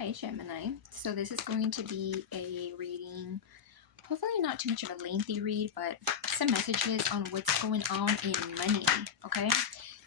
Hi Gemini. So this is going to be a reading, hopefully not too much of a lengthy read, but some messages on what's going on in money, okay?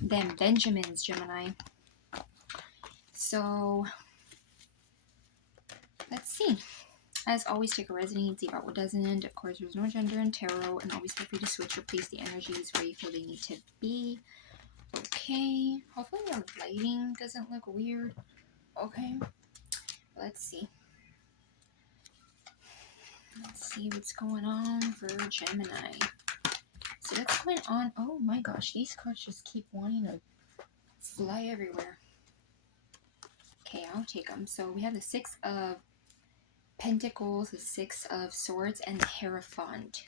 Then Benjamins, Gemini. So let's see. As always, take a resonating, see about what doesn't. Of course, there's no gender in tarot, and always feel free to switch or place the energies where you feel they need to be. Okay, hopefully the lighting doesn't look weird. Okay, let's see. Let's see what's going on for Gemini. So what's going on? Oh my gosh, these cards just keep wanting to fly everywhere. Okay, I'll take them. So we have the Six of Pentacles, the Six of Swords, and the Hierophant.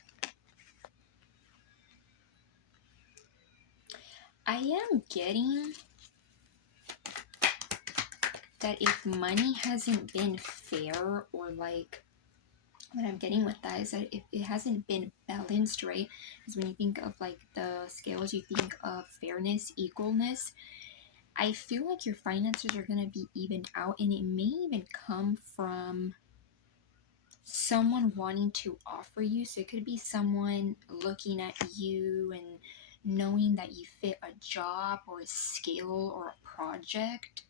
I am getting that if money hasn't been fair, or like, what I'm getting with that is that if it hasn't been balanced, right? Because when you think of like the scales, you think of fairness, equalness. I feel like your finances are going to be evened out, and it may even come from someone wanting to offer you. So it could be someone looking at you and knowing that you fit a job or a skill or a project.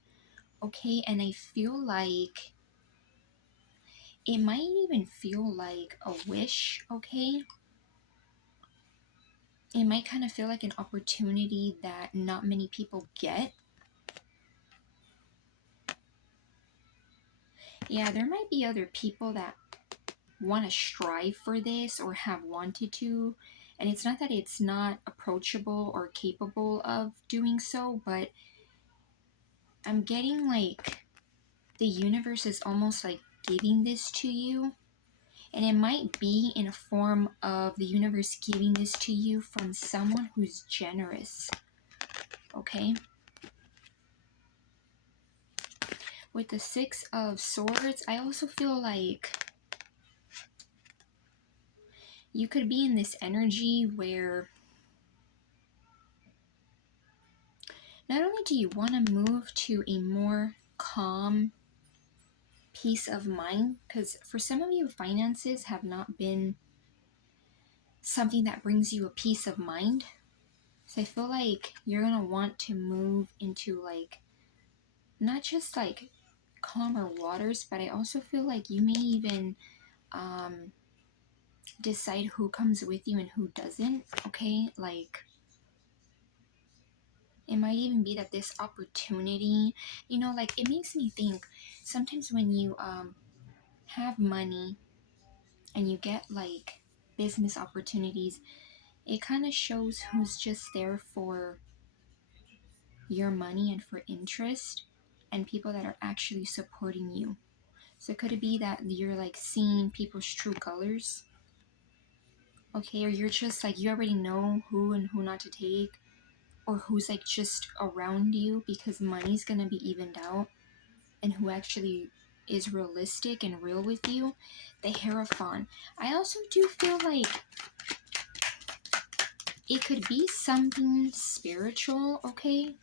Okay, and I feel like it might even feel like a wish. Okay, it might kind of feel like an opportunity that not many people get. Yeah, there might be other people that want to strive for this or have wanted to, and it's not that it's not approachable or capable of doing so, but I'm getting like the universe is almost like giving this to you, and it might be in a form of the universe giving this to you from someone who's generous. Okay, with the Six of Swords, I also feel like you could be in this energy where not only do you want to move to a more calm peace of mind, because for some of you, finances have not been something that brings you a peace of mind. So I feel like you're going to want to move into like, not just like calmer waters, but I also feel like you may even decide who comes with you and who doesn't. Okay, like it might even be that this opportunity, like it makes me think sometimes when you have money and you get like business opportunities, it kind of shows who's just there for your money and for interest, and people that are actually supporting you. So could it be that you're like seeing people's true colors? Okay, or you're just like, you already know who and who not to take, or who's like just around you because money's gonna be evened out, and who actually is realistic and real with you. The Hierophant. I also do feel like it could be something spiritual, okay?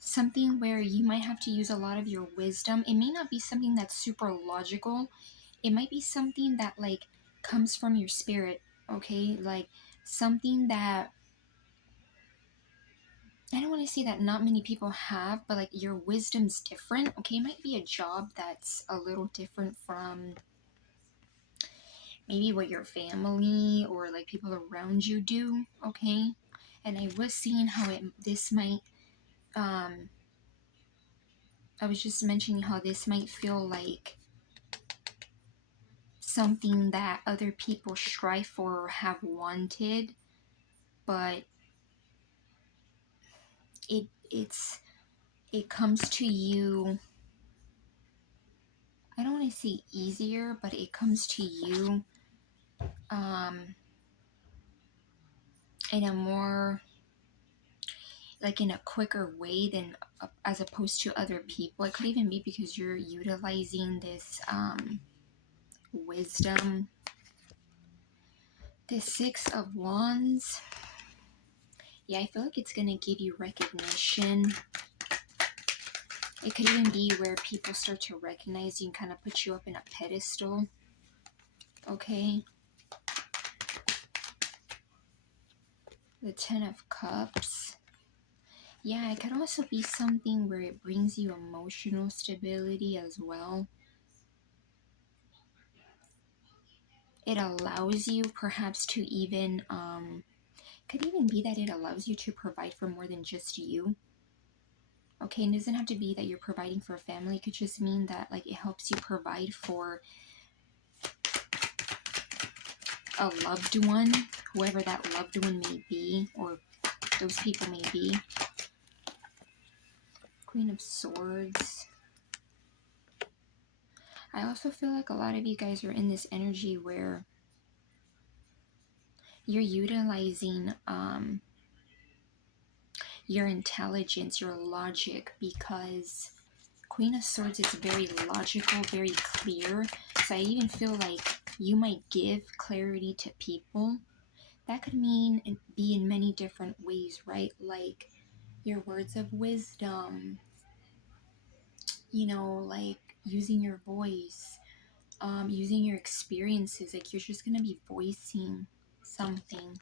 Something where you might have to use a lot of your wisdom. It may not be something that's super logical. It might be something that like comes from your spirit, okay? Like something that, I don't want to say that not many people have, but like your wisdom's different, okay? It might be a job that's a little different from maybe what your family or like people around you do, okay? And I was seeing how this might I was just mentioning how this might feel like something that other people strive for or have wanted, but it comes to you, I don't want to say easier, but it comes to you in a more, like in a quicker way than as opposed to other people. It could even be because you're utilizing this wisdom. The Six of Wands. Yeah, I feel like it's gonna give you recognition. It could even be where people start to recognize you and kind of put you up in a pedestal. Okay. The Ten of Cups. Yeah, it could also be something where it brings you emotional stability as well. It allows you perhaps to even, could even be that it allows you to provide for more than just you. Okay, and it doesn't have to be that you're providing for a family. It could just mean that like it helps you provide for a loved one, whoever that loved one may be, or those people may be. Queen of Swords. I also feel like a lot of you guys are in this energy where you're utilizing your intelligence, your logic, because Queen of Swords is very logical, very clear. So I even feel like you might give clarity to people. That could mean be in many different ways, right? Like your words of wisdom, you know, like using your voice, using your experiences. Like you're just going to be voicing something.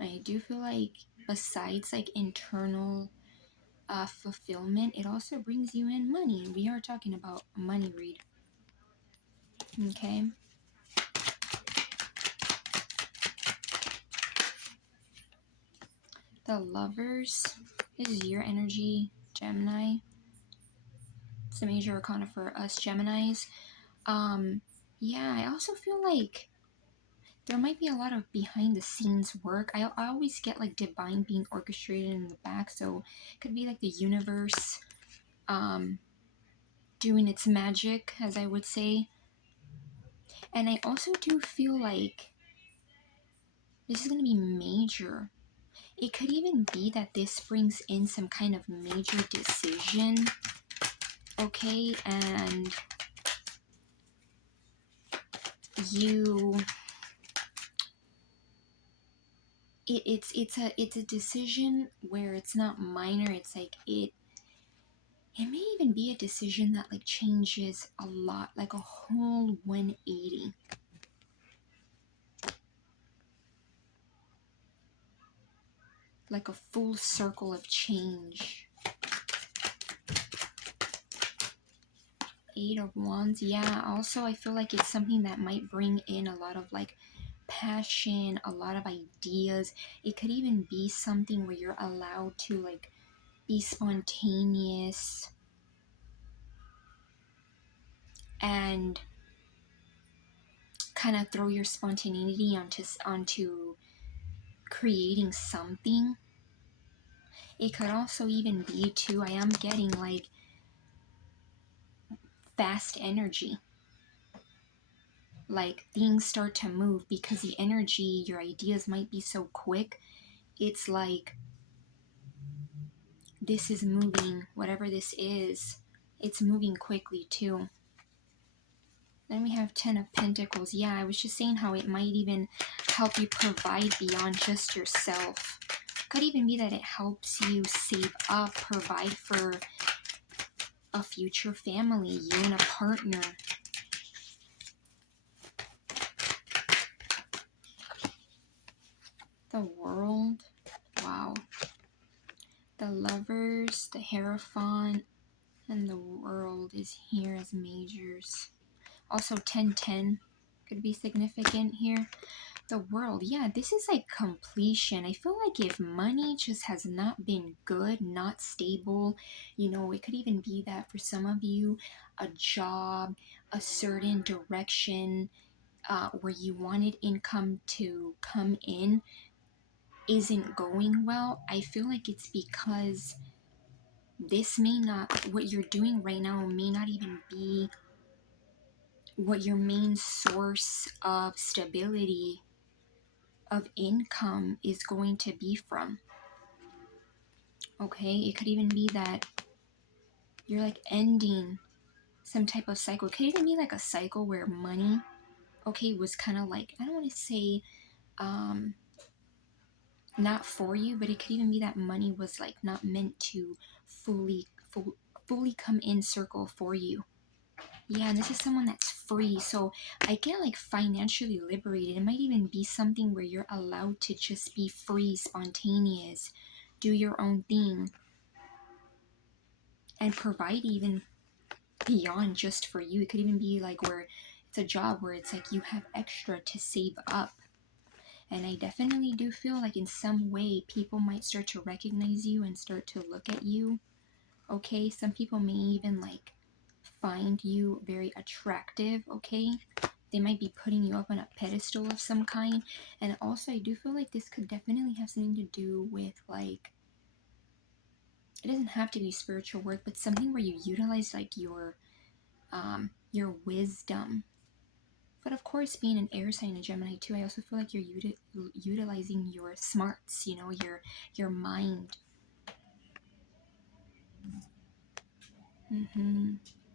I do feel like besides like internal fulfillment, it also brings you in money. We are talking about a money read. Okay. The Lovers is your energy, Gemini. It's a major arcana for us Geminis. Yeah, I also feel like there might be a lot of behind the scenes work. I always get like divine being orchestrated in the back, so it could be like the universe doing its magic, as I would say. And I also do feel like this is going to be major. It could even be that this brings in some kind of major decision. Okay, and you it's a decision where it's not minor. It's like it may even be a decision that like changes a lot, like a whole 180. Like a full circle of change. Eight of Wands. Yeah, also I feel like it's something that might bring in a lot of like passion, a lot of ideas. It could even be something where you're allowed to like be spontaneous and kind of throw your spontaneity onto creating something. It could also even be too, I am getting like fast energy. Like things start to move because the energy, your ideas might be so quick. It's like this is moving, whatever this is, it's moving quickly too. Then we have Ten of Pentacles. Yeah, I was just saying how it might even help you provide beyond just yourself. Could even be that it helps you save up, provide for a future family, you and a partner. The World. Wow. The Lovers, the Hierophant, and the World is here as majors. Also 1010 could be significant here. The World, yeah, this is like completion. I feel like if money just has not been good, not stable, you know, it could even be that for some of you, a job, a certain direction where you wanted income to come in isn't going well. I feel like it's because this may not, what you're doing right now may not even be what your main source of stability of income is going to be from. Okay, it could even be that you're like ending some type of cycle. It could even be like a cycle where money, okay, was kind of like, I don't want to say not for you, but it could even be that money was like not meant to fully come in circle for you. Yeah, and this is someone that's free. So I get like financially liberated. It might even be something where you're allowed to just be free, spontaneous, do your own thing, and provide even beyond just for you. It could even be like where it's a job where it's like you have extra to save up. And I definitely do feel like in some way people might start to recognize you and start to look at you. Okay, some people may even like find you very attractive. Okay, they might be putting you up on a pedestal of some kind. And also I do feel like this could definitely have something to do with like, it doesn't have to be spiritual work, but something where you utilize like your wisdom. But of course, being an air sign, a Gemini too, I also feel like you're utilizing your smarts, you know, your mind,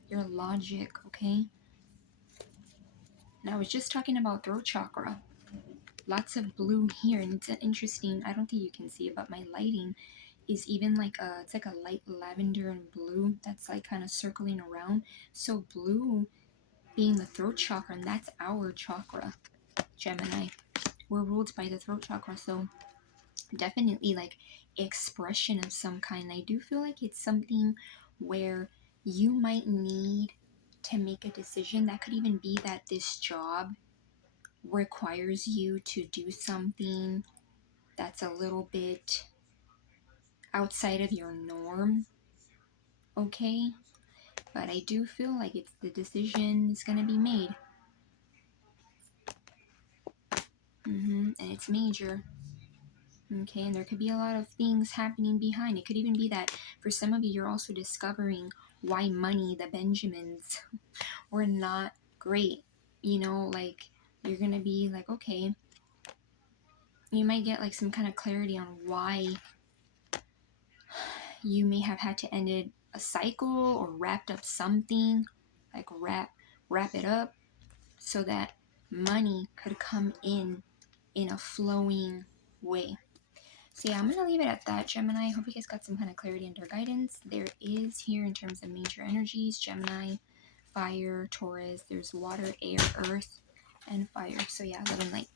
your logic. Okay. Now I was just talking about throat chakra. Lots of blue here, and it's interesting. I don't think you can see it, but my lighting is even like it's like a light lavender and blue that's like kind of circling around. So blue being the throat chakra, and that's our chakra, Gemini. We're ruled by the throat chakra, so definitely like expression of some kind. I do feel like it's something where you might need to make a decision. That could even be that this job requires you to do something that's a little bit outside of your norm. Okay, but I do feel like it's the decision is going to be made. And it's major. Okay, and there could be a lot of things happening behind. It could even be that for some of you, you're also discovering why money, the Benjamins, were not great. You know, like you're going to be like, okay, you might get like some kind of clarity on why you may have had to end a cycle or wrapped up something, like wrap it up so that money could come in a flowing way. So yeah, I'm going to leave it at that, Gemini. I hope you guys got some kind of clarity and or guidance. There is here in terms of major energies, Gemini, fire, Taurus, there's water, air, earth, and fire. So yeah, love and light.